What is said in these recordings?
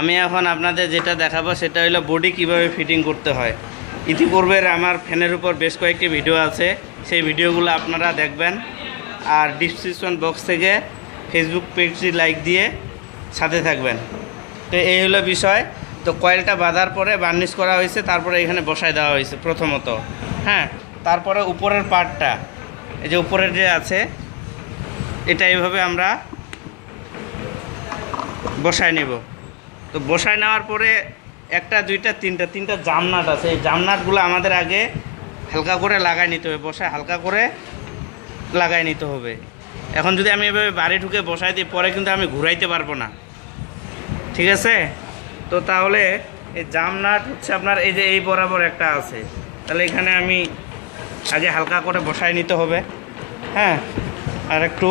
আমি এখন আপনাদের যেটা দেখাবো সেটা হলো বডি কিভাবে ফিটিং করতে হয়। ইতিপূর্বের আমার ফ্যানের উপর বেশ কয়েকটি ভিডিও আছে, সেই ভিডিওগুলো আপনারা দেখবেন। আর ডিসক্রিপশন বক্স থেকে ফেসবুক পেজটি লাইক দিয়ে সাথে থাকবেন। তো এই হলো বিষয়। তো কয়েলটা বাঁধার পরে বার্নিশ করা হয়েছে, তারপরে এখানে বসায় দেওয়া হয়েছে প্রথমত। হ্যাঁ, তারপরে উপরের পার্টটা, এই যে উপরের যে আছে, এটা এইভাবে আমরা বসায় নেব। তো বসায় নেওয়ার পরে একটা দুইটা তিনটা জামনাট আছে, এই জামনাটগুলো আমাদের আগে হালকা করে লাগাই নিতে হবে, বসায় হালকা করে লাগাই নিতে হবে। এখন যদি আমি এভাবে বাড়ি ঢুকে বসাই দিই, পরে কিন্তু আমি ঘুরাইতে পারবো না, ঠিক আছে? তো তাহলে এই জামনাট হচ্ছে আপনার এই যে এই বরাবর একটা আছে, তাহলে এখানে আমি আগে হালকা করে বসাই নিতে হবে। হ্যাঁ, আর একটু।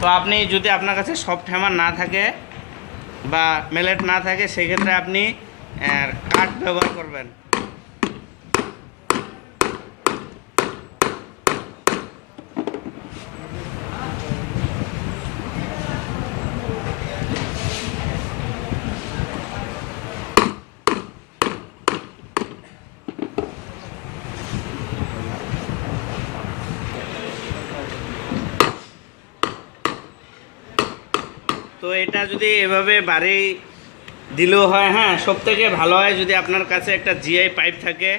তো আপনি যদি আপনার কাছে সফট হ্যামার না থাকে বা মেলেট না থাকে, সেক্ষেত্রে আপনি কাঠ ব্যবহার করবেন। তো এটা যদি এভাবে বাড়ি দিলেও হয়, হ্যাঁ, সব থেকে ভালো হয় যদি আপনার কাছে একটা জিআই পাইপ থাকে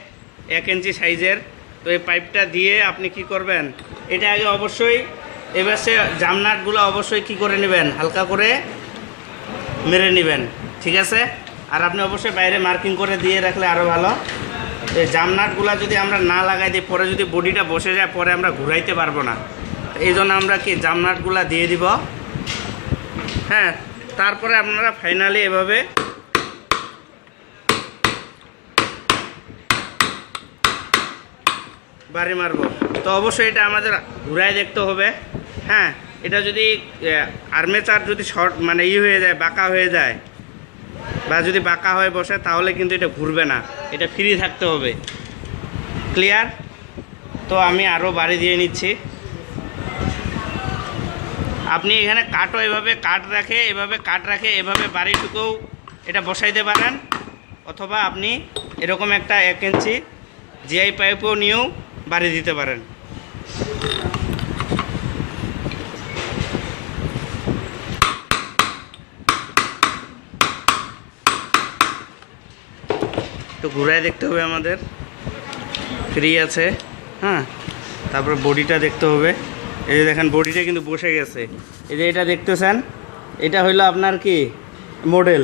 1 ইঞ্চি সাইজের। তো এই পাইপটা দিয়ে আপনি কি করবেন, এটা আগে অবশ্যই এবার সে জামনাটগুলো অবশ্যই কি করে নেবেন, হালকা করে মেরে নেবেন, ঠিক আছে? আর আপনি অবশ্যই বাইরে মার্কিং করে দিয়ে রাখলে আরও ভালো। এই জামনাটগুলো যদি আমরা না লাগাই দিই, পরে যদি বডিটা বসে যায়, পরে আমরা ঘুরাইতে পারবো না। এই জন্য আমরা কি জামনাটগুলো দিয়ে দিব। হ্যাঁ, তারপরে আপনারা ফাইনালি এভাবে বাড়ি মারব। তো অবশ্যই এটা আমাদের ঘুরাই দেখতে হবে। হ্যাঁ, এটা যদি আর্মেচার যদি শর্ট মানে হয়ে যায়, বাঁকা হয়ে যায়, বা যদি বাঁকা হয়ে বসে, তাহলে কিন্তু এটা ঘুরবে না, এটা ফ্রি থাকতে হবে। ক্লিয়ার? তো আমি আরও বাড়ি দিয়ে নিচ্ছি। আপনি এখানে কাটও এভাবে কাট রাখে এভাবে বাড়িটুকুও এটা বসাইতে পারেন, অথবা আপনি এরকম একটা 1 ইঞ্চি জিআই পাইপও নিয়েও বাড়ি দিতে পারেন। তো ঘুরায় দেখতে হবে আমাদের, ফ্রি আছে। হ্যাঁ, তারপর বডিটা দেখতে হবে। এই যে দেখেন বডিটা কিন্তু বসে গেছে। এই যে এটা দেখতেছেন, এটা হইলো আপনার কি মডেল।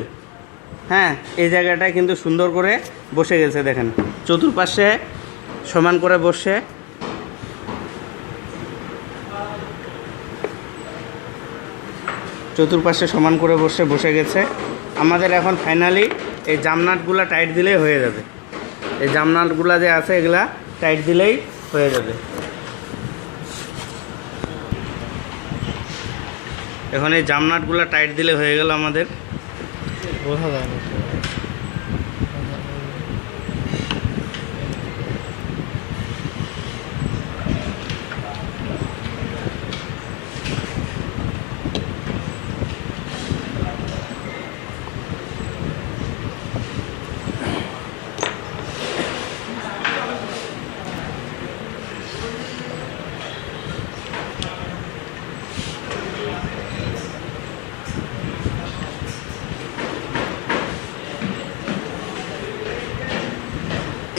হ্যাঁ, এই জায়গাটায় কিন্তু সুন্দর করে বসে গেছে, দেখেন চতুর্পাশে সমান করে বসে। চতুর্পাশে সমান করে বসে গেছে। আমাদের এখন ফাইনালি এই জামনাটগুলো টাইট দিলেই হয়ে যাবে। এই জামনাটগুলো যে আছে, এগুলা টাইট দিলেই হয়ে যাবে। এখন এই জামনাটগুলো টাইট দিলে হয়ে গেল আমাদের। বোঝা যায় না।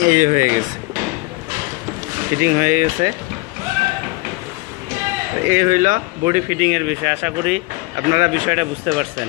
এই হয়ে গেছে, ফিটিং হয়ে গেছে। এই হইল বডি ফিটিংয়ের বিষয়। আশা করি আপনারা বিষয়টা বুঝতে পারছেন।